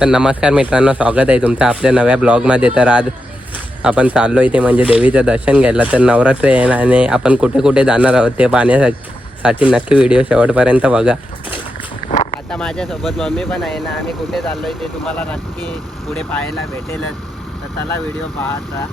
तर नमस्कार मित्रांनो, स्वागत आहे तुमचं आपल्या नव्या ब्लॉगमध्ये. तर आज आपण चाललो इथे म्हणजे देवीचं दर्शन घ्यायला. तर नवरात्र येणार आणि आपण कुठे कुठे जाणार आहोत ते पाहण्यासाठी नक्की व्हिडिओ शेवटपर्यंत बघा. आता माझ्यासोबत मम्मी पण आहे ना. आम्ही कुठे चाललो ते तुम्हाला नक्की पुढे पाहायला भेटेलच. तर चला व्हिडिओ पाहता.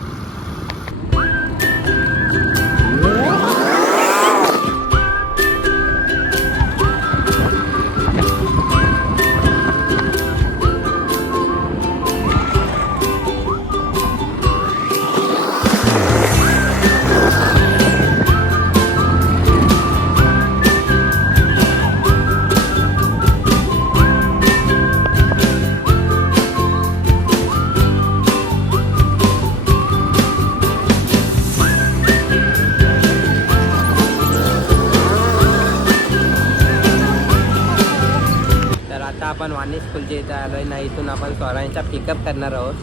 आता आपण वाणी स्कूलच्या इथे आलोय ना. इथून आपण स्वरांचा पिकअप करणार आहोत.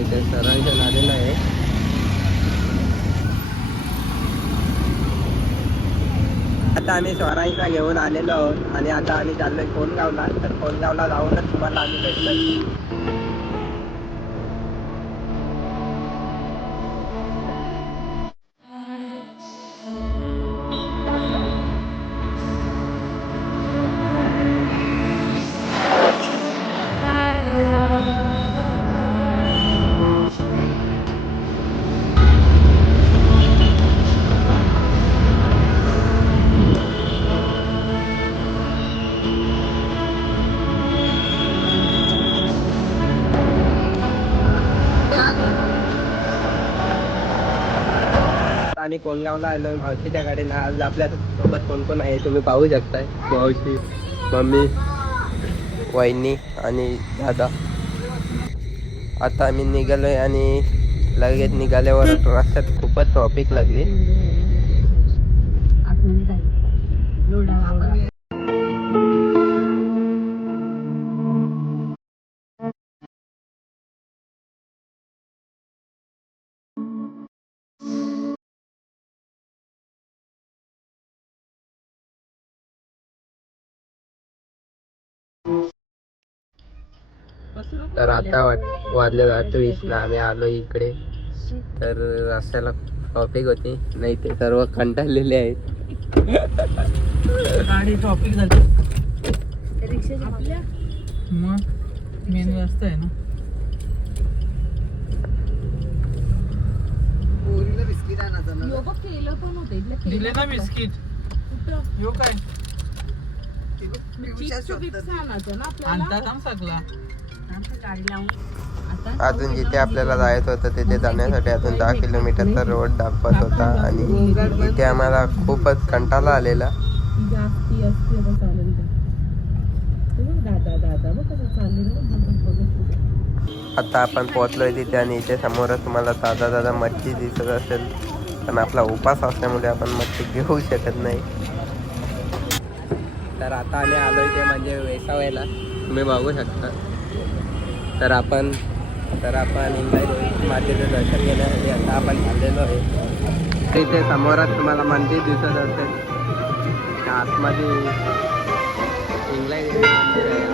इथे स्वरांच्या नादेला आहे. आता आम्ही स्वरांचा घेऊन आलेलो आहोत आणि आता आम्ही चाललोय कोणगावला. तर कोणगावला जाऊनच तुम्हाला आम्ही भेटलो. आणि कोणगावला आलो मावशीच्या गाडीला. आज आपल्या सोबत कोण कोण आहे तुम्ही पाहू शकताय. मावशी, मम्मी, वहिनी आणि दादा. आता आम्ही निघालोय आणि लगेच निघाल्यावर रस्त्यात खूपच ट्रॉफिक लागली. तर आता वाजले 8:20 ना. आम्ही आलो इकडे. तर रस्त्याला ट्रॉफिक होती. नाही ते सर्व कंटाळलेले आहेत. गाडी ट्रॉफिक झाली. मग मेन रस्ता आहे ना. दिले ना बिस्किट. यो काय आणता काम सगळा. अजून जिथे आपल्याला जायचं होतं तिथे जाण्यासाठी अजून 10 किलोमीटरचा रोड दाखवत होता आणि इथे आम्हाला खूपच कंटाळा आलेला. आता आपण पोहोचलोय तिथे आणि इथे समोरच तुम्हाला ताजा मच्छी दिसत असेल. पण आपला उपास असल्यामुळे आपण मच्छी घेऊ शकत नाही. तर आता आम्ही आलो इथे म्हणजे वेसावायला. तुम्ही बघू शकता. तर आपण इंग्लंड मातेचं दर्शन घेण्यासाठी आता आपण चाललेलो आहे. इथे समोरच तुम्हाला मंदिर दिसत असेल. आतमध्ये इंग्लंड मंदिर आहे.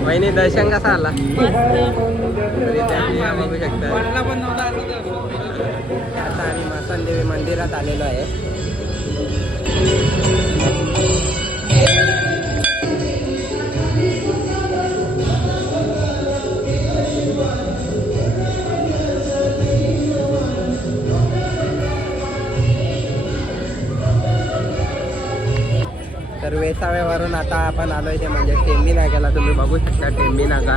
वहिनी दर्शन कसा आला? तरी त्या बघू शकता. आता आम्ही मसनदेवी मंदिरात आलेलो आहे. वेसाव्यावरून आता आपण आलोय ते म्हणजे टेंबी नाक्याला. तुम्ही बघू शकता टेंबी नाका.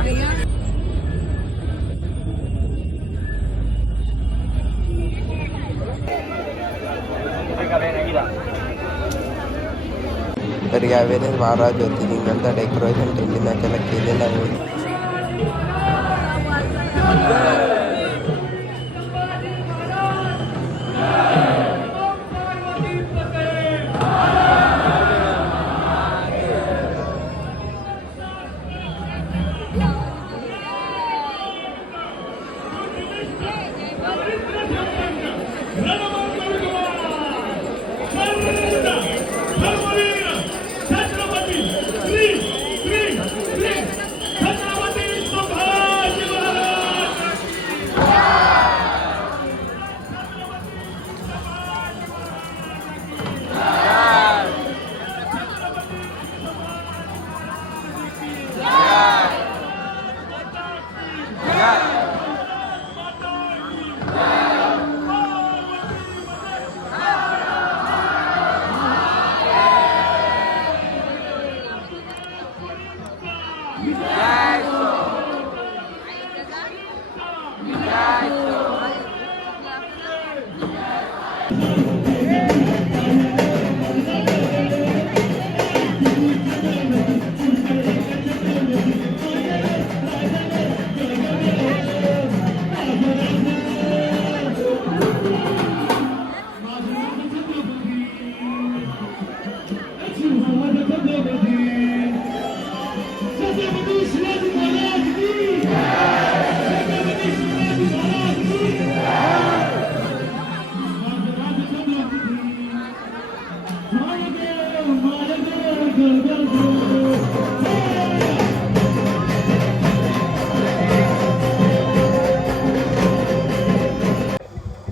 तर यावेळेस 12 ज्योतिर्लिंगांचं डेकोरेशन टेंबी नाक्याला केलेलं आहे.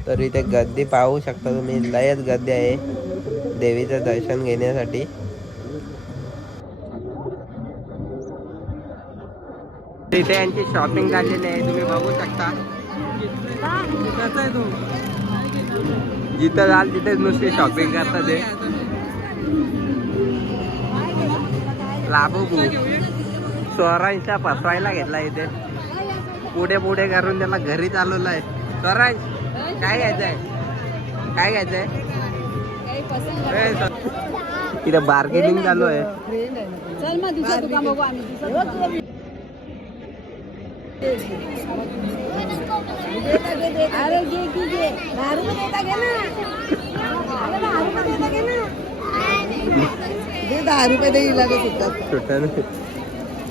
तर इथे गर्दी पाहू शकता तुम्ही. लयच गर्दी आहे देवीचं दर्शन घेण्यासाठी. इथे यांची शॉपिंग झालेली आहे तुम्ही बघू शकता. जिथं जाल तिथेच नुसते शॉपिंग करतात ते. लाभू स्वरांच्या फसवायला घेतला इथे. पुढे पुढे करून त्याला घरी चालवलं आहे. स्वरांश काय घ्यायचंय काय घ्यायचंय. तिथे बार्गेनिंग चालू आहे.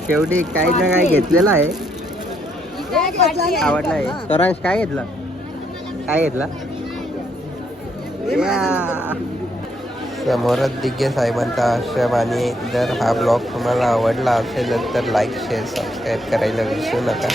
शेवटी काही ना काही घेतलेलं आहे. आवडलाय. स्वरांश काय घेतलं काय घेतला. समोरच दिग्गे साहेबांचा आश्रम. आणि जर हा ब्लॉग तुम्हाला आवडला असेल तर लाईक शेअर सबस्क्राईब करायला विसरू नका.